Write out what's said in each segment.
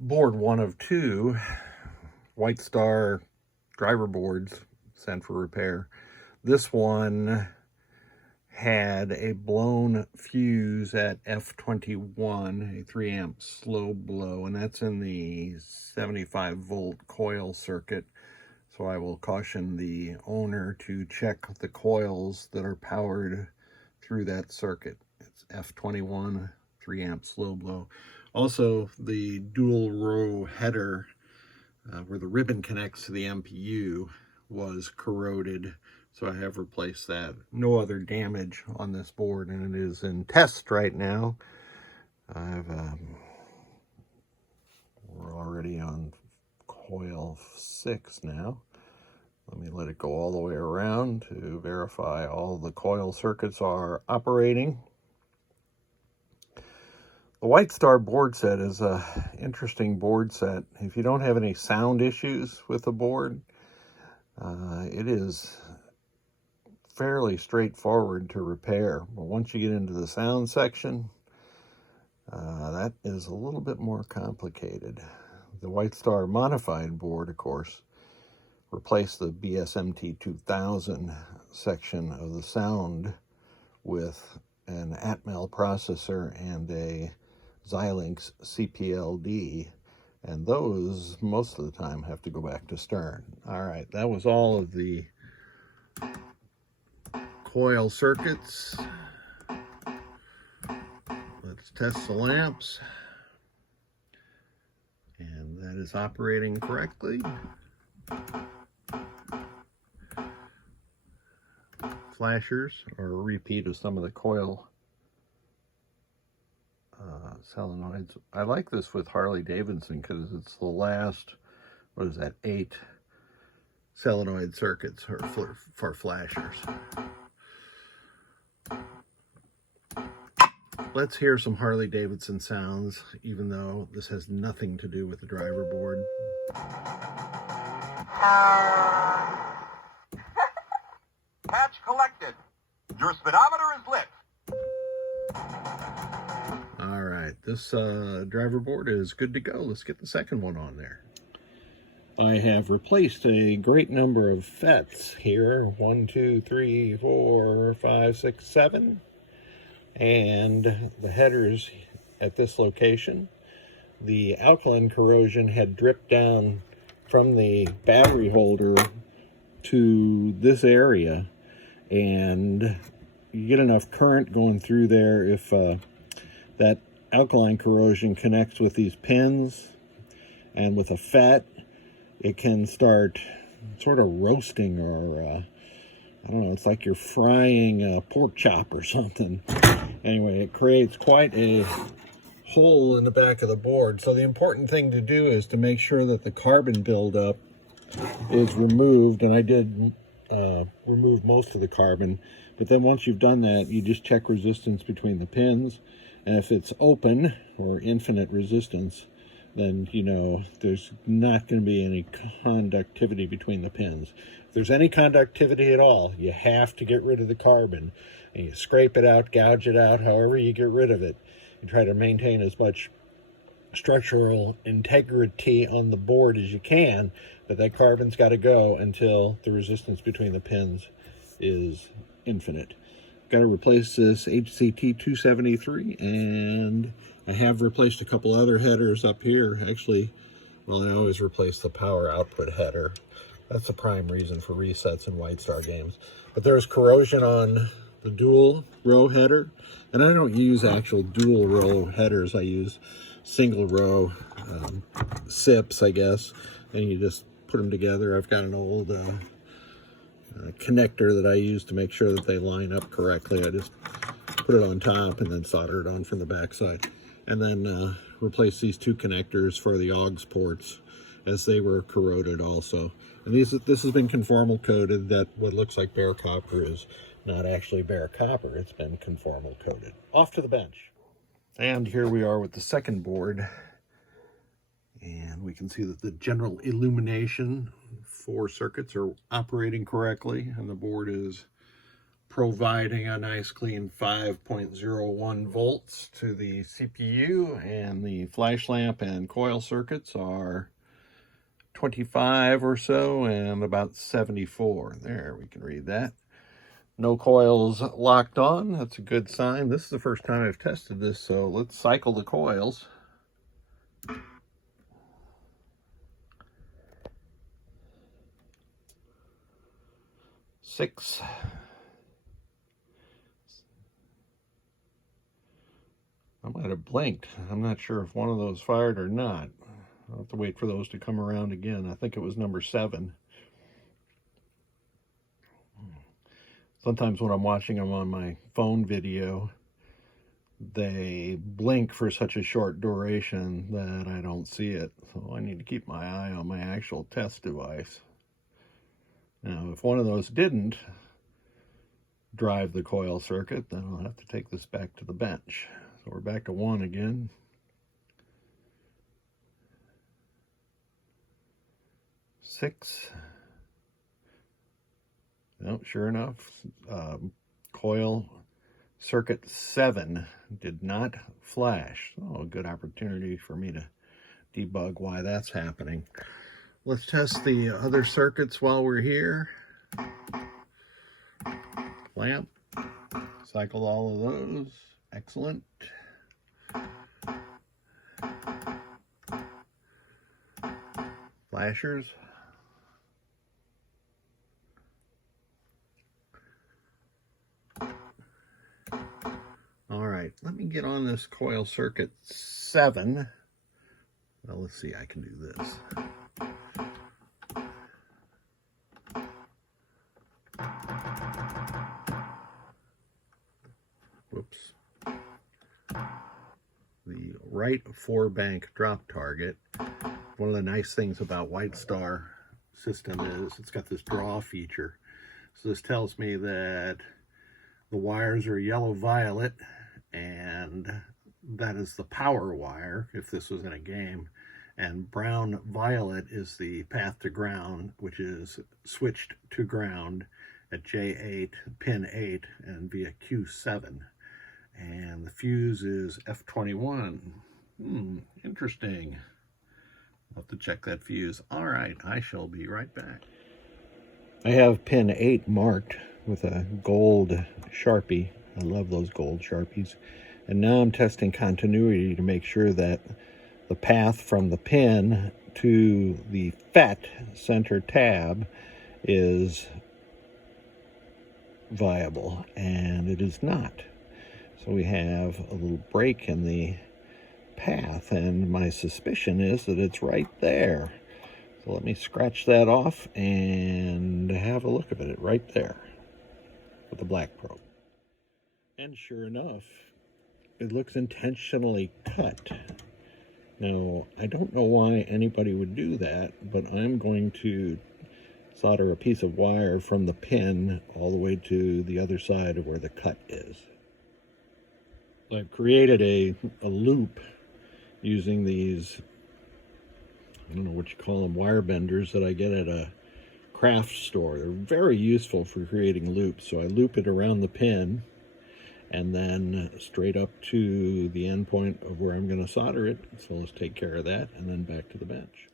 board one of two WhiteStar driver boards sent for repair. This one had a blown fuse at F21, a 3 amp slow blow, and that's in the 75 volt coil circuit. So I will caution the owner to check the coils that are powered through that circuit. It's F21, 3 amp slow blow. Also, the dual row header where the ribbon connects to the MPU was corroded, so I have replaced that. No other damage on this board, and it is in test right now. We're already on coil 6 now. Let me let it go all the way around to verify all the coil circuits are operating. The WhiteStar board set is an interesting board set. If you don't have any sound issues with the board, it is fairly straightforward to repair. But once you get into the sound section, that is a little bit more complicated. The WhiteStar modified board, of course, replaced the BSMT 2000 section of the sound with an Atmel processor and a Xilinx CPLD, and those most of the time have to go back to Stern. All right, that was all of the coil circuits. Let's test the lamps, and that is operating correctly. Flashers are a repeat of some of the coil solenoids. I like this with Harley-Davidson because it's the last, 8 solenoid circuits for flashers. Let's hear some Harley-Davidson sounds, even though this has nothing to do with the driver board. Patch collected. Your speedometer is lit. All right, this driver board is good to go. Let's get the second one on there. I have replaced a great number of FETs here. 1, 2, 3, 4, 5, 6, 7. And the headers at this location. The alkaline corrosion had dripped down from the battery holder to this area, and you get enough current going through there if that alkaline corrosion connects with these pins and with a FET, it can start sort of roasting, or I don't know, it's like you're frying a pork chop or something. Anyway, it creates quite a hole in the back of the board. So the important thing to do is to make sure that the carbon buildup is removed, and I did remove most of the carbon. But then once you've done that, you just check resistance between the pins, and if it's open or infinite resistance, then you know there's not going to be any conductivity between the pins. If there's any conductivity at all, you have to get rid of the carbon, and you scrape it out, gouge it out, however you get rid of it. You try to maintain as much structural integrity on the board as you can, but that carbon's got to go until the resistance between the pins is infinite. Got to replace this HCT 273, and I have replaced a couple other headers up here. Actually, well, I always replace the power output header. That's the prime reason for resets in WhiteStar games. But there's corrosion on the dual row header, and I don't use actual dual row headers. I use single row SIPs, I guess, and you just put them together. I've got an old connector that I use to make sure that they line up correctly. I just put it on top and then solder it on from the back side, and then replace these two connectors for the AUX ports, as they were corroded also. And this has been conformal coated. That what looks like bare copper is not actually bare copper. It's been conformal coated. Off to the bench. And here we are with the second board, and we can see that the general illumination 4 circuits are operating correctly, and the board is providing a nice clean 5.01 volts to the CPU, and the flash lamp and coil circuits are 25 or so and about 74. There, we can read that. No coils locked on. That's a good sign. This is the first time I've tested this, so let's cycle the coils. Six. I might have blinked. I'm not sure if one of those fired or not. I'll have to wait for those to come around again. I think it was number 7. Sometimes when I'm watching them on my phone video, they blink for such a short duration that I don't see it. So I need to keep my eye on my actual test device. Now, if one of those didn't drive the coil circuit, then I'll have to take this back to the bench. So we're back to 1 again. 6. No, sure enough, coil circuit 7 did not flash. So a good opportunity for me to debug why that's happening. Let's test the other circuits while we're here. Lamp, cycled all of those. Excellent. Flashers. All right, let me get on this coil circuit 7. Well, let's see, I can do this. Whoops. The right 4-bank drop target. One of the nice things about WhiteStar system is it's got this draw feature. So this tells me that the wires are yellow-violet, and that is the power wire, if this was in a game. And brown-violet is the path to ground, which is switched to ground at J8, pin 8, and via Q7. And the fuse is F21. Interesting. I'll have to check that fuse. All right, I shall be right back. I have pin 8 marked with a gold Sharpie. I love those gold Sharpies. And now I'm testing continuity to make sure that the path from the pin to the FET center tab is viable, and it is not. So we have a little break in the path, and my suspicion is that it's right there. So let me scratch that off and have a look at it right there with the black probe. And sure enough, it looks intentionally cut. Now, I don't know why anybody would do that, but I'm going to solder a piece of wire from the pin all the way to the other side of where the cut is. I've created a loop using these, I don't know what you call them, wire benders that I get at a craft store. They're very useful for creating loops. So I loop it around the pin and then straight up to the end point of where I'm going to solder it. So let's take care of that and then back to the bench.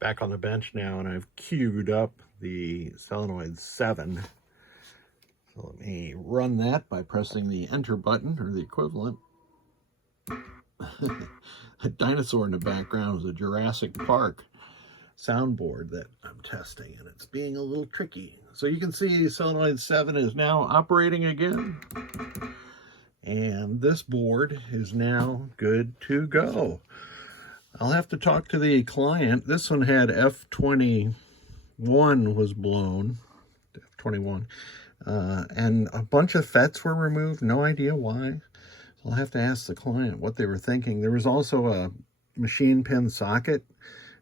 Back on the bench now, and I've queued up the solenoid 7. So let me run that by pressing the enter button, or the equivalent. A dinosaur in the background is a Jurassic Park soundboard that I'm testing, and it's being a little tricky. So you can see solenoid 7 is now operating again, and this board is now good to go. I'll have to talk to the client. This one had F21 was blown, F21, and a bunch of FETs were removed. No idea why. So I'll have to ask the client what they were thinking. There was also a machine pin socket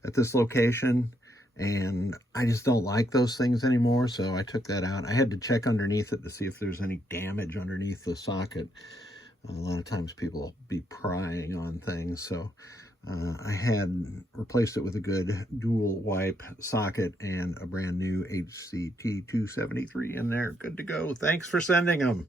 at this location, and I just don't like those things anymore, so I took that out. I had to check underneath it to see if there's any damage underneath the socket. A lot of times people will be prying on things, so I had replaced it with a good dual wipe socket and a brand new HCT 273 in there. Good to go. Thanks for sending them.